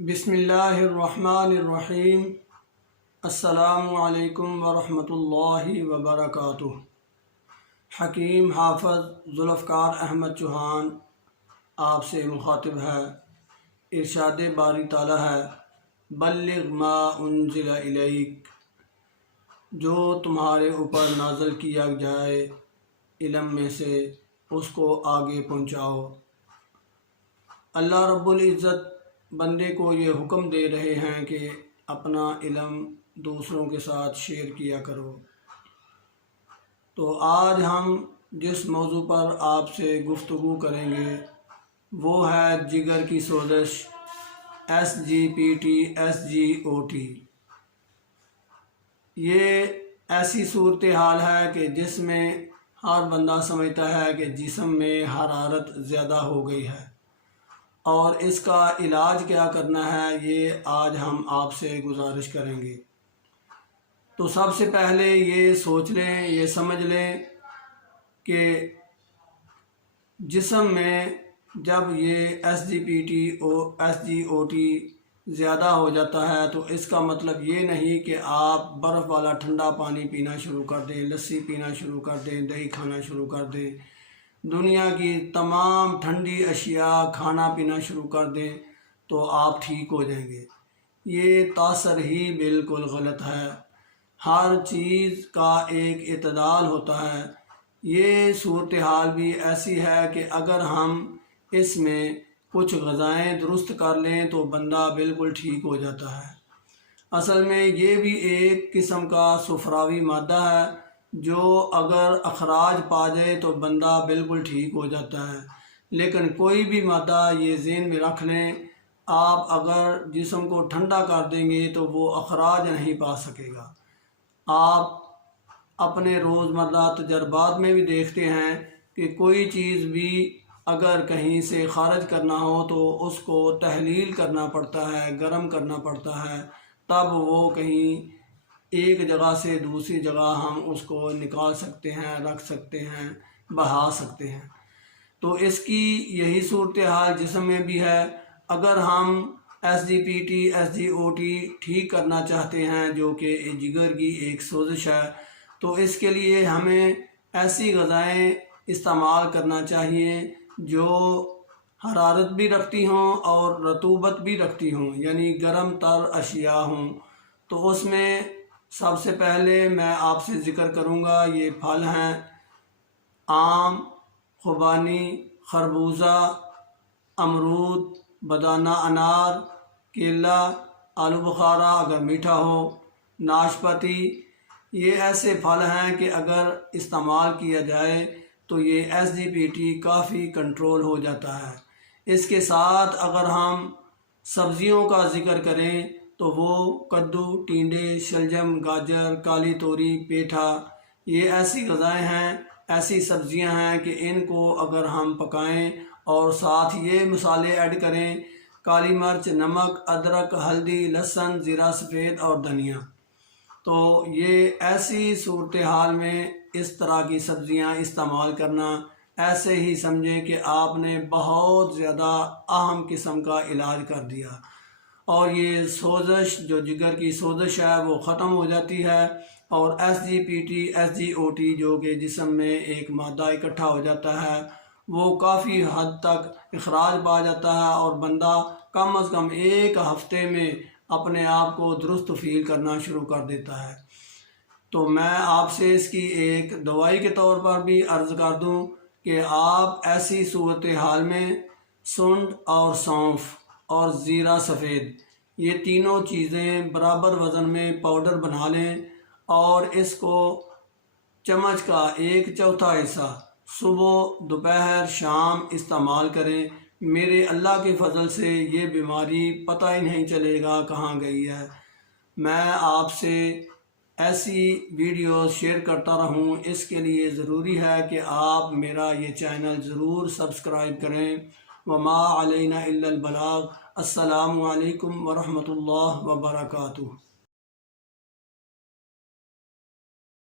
بسم اللہ الرحمن الرحیم۔ السلام علیکم ورحمۃ اللہ وبرکاتہ۔ حکیم حافظ ذوالفقار احمد چوہان آپ سے مخاطب ہے۔ ارشاد باری تعالیٰ ہے، بلغ ما انزل الیک، جو تمہارے اوپر نازل کیا جائے علم میں سے اس کو آگے پہنچاؤ۔ اللہ رب العزت بندے کو یہ حکم دے رہے ہیں کہ اپنا علم دوسروں کے ساتھ شیئر کیا کرو۔ تو آج ہم جس موضوع پر آپ سے گفتگو کریں گے وہ ہے جگر کی سوزش، SGPT SGOT۔ یہ ایسی صورتحال ہے کہ جس میں ہر بندہ سمجھتا ہے کہ جسم میں حرارت زیادہ ہو گئی ہے، اور اس کا علاج کیا کرنا ہے یہ آج ہم آپ سے گزارش کریں گے۔ تو سب سے پہلے یہ سوچ لیں، یہ سمجھ لیں کہ جسم میں جب یہ SGPT اور SGOT زیادہ ہو جاتا ہے تو اس کا مطلب یہ نہیں کہ آپ برف والا ٹھنڈا پانی پینا شروع کر دیں، لسی پینا شروع کر دیں، دہی کھانا شروع کر دیں، دنیا کی تمام ٹھنڈی اشیاء کھانا پینا شروع کر دیں تو آپ ٹھیک ہو جائیں گے۔ یہ تاثر ہی بالکل غلط ہے۔ ہر چیز کا ایک اعتدال ہوتا ہے۔ یہ صورتحال بھی ایسی ہے کہ اگر ہم اس میں کچھ غذائیں درست کر لیں تو بندہ بالکل ٹھیک ہو جاتا ہے۔ اصل میں یہ بھی ایک قسم کا صفراوی مادہ ہے جو اگر اخراج پا جائے تو بندہ بالکل ٹھیک ہو جاتا ہے۔ لیکن کوئی بھی مادہ یہ ذہن میں رکھ لیں، آپ اگر جسم کو ٹھنڈا کر دیں گے تو وہ اخراج نہیں پا سکے گا۔ آپ اپنے روزمرہ تجربات میں بھی دیکھتے ہیں کہ کوئی چیز بھی اگر کہیں سے خارج کرنا ہو تو اس کو تحلیل کرنا پڑتا ہے، گرم کرنا پڑتا ہے، تب وہ کہیں ایک جگہ سے دوسری جگہ ہم اس کو نکال سکتے ہیں، رکھ سکتے ہیں، بہا سکتے ہیں۔ تو اس کی یہی صورتحال جسم میں بھی ہے۔ اگر ہم SGPT SGOT ٹھیک کرنا چاہتے ہیں جو کہ جگر کی ایک سوزش ہے، تو اس کے لیے ہمیں ایسی غذائیں استعمال کرنا چاہیے جو حرارت بھی رکھتی ہوں اور رطوبت بھی رکھتی ہوں، یعنی گرم تر اشیاء ہوں۔ تو اس میں سب سے پہلے میں آپ سے ذکر کروں گا، یہ پھل ہیں: آم، خوبانی، خربوزہ، امرود، بدانہ انار، کیلا، آلو بخارا اگر میٹھا ہو، ناشپاتی۔ یہ ایسے پھل ہیں کہ اگر استعمال کیا جائے تو یہ SGPT کافی کنٹرول ہو جاتا ہے۔ اس کے ساتھ اگر ہم سبزیوں کا ذکر کریں تو وہ کدو، ٹینڈے، شلجم، گاجر، کالی توری، پیٹھا، یہ ایسی غذائیں ہیں، ایسی سبزیاں ہیں کہ ان کو اگر ہم پکائیں اور ساتھ یہ مسالے ایڈ کریں: کالی مرچ، نمک، ادرک، ہلدی، لہسن، زیرہ سفید اور دھنیا، تو یہ ایسی صورتحال میں اس طرح کی سبزیاں استعمال کرنا ایسے ہی سمجھیں کہ آپ نے بہت زیادہ اہم قسم کا علاج کر دیا، اور یہ سوزش جو جگر کی سوزش ہے وہ ختم ہو جاتی ہے، اور SGPT SGOT جو کہ جسم میں ایک مادہ اکٹھا ہو جاتا ہے وہ کافی حد تک اخراج پا جاتا ہے، اور بندہ کم از کم ایک ہفتے میں اپنے آپ کو درست فیل کرنا شروع کر دیتا ہے۔ تو میں آپ سے اس کی ایک دوائی کے طور پر بھی عرض کر دوں کہ آپ ایسی صورتحال میں سونڈ اور سونف اور زیرہ سفید، یہ تینوں چیزیں برابر وزن میں پاؤڈر بنا لیں، اور اس کو چمچ کا 1/4 حصہ صبح، دوپہر، شام استعمال کریں۔ میرے اللہ کے فضل سے یہ بیماری پتہ ہی نہیں چلے گا کہاں گئی ہے۔ میں آپ سے ایسی ویڈیوز شیئر کرتا رہوں، اس کے لیے ضروری ہے کہ آپ میرا یہ چینل ضرور سبسکرائب کریں۔ وما علینا الا البلاغ۔ السلام علیکم ورحمۃ اللہ وبرکاتہ۔